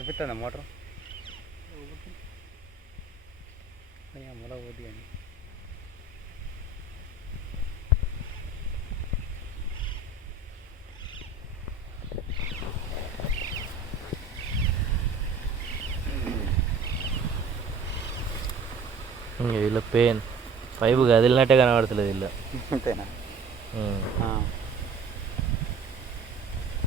చూపిస్తుందా motor మూల పోద్ది అని వీళ్ళ పెయిన్ పైపు కదిలినట్టే కనబడతలేదు వీళ్ళు అంతేనా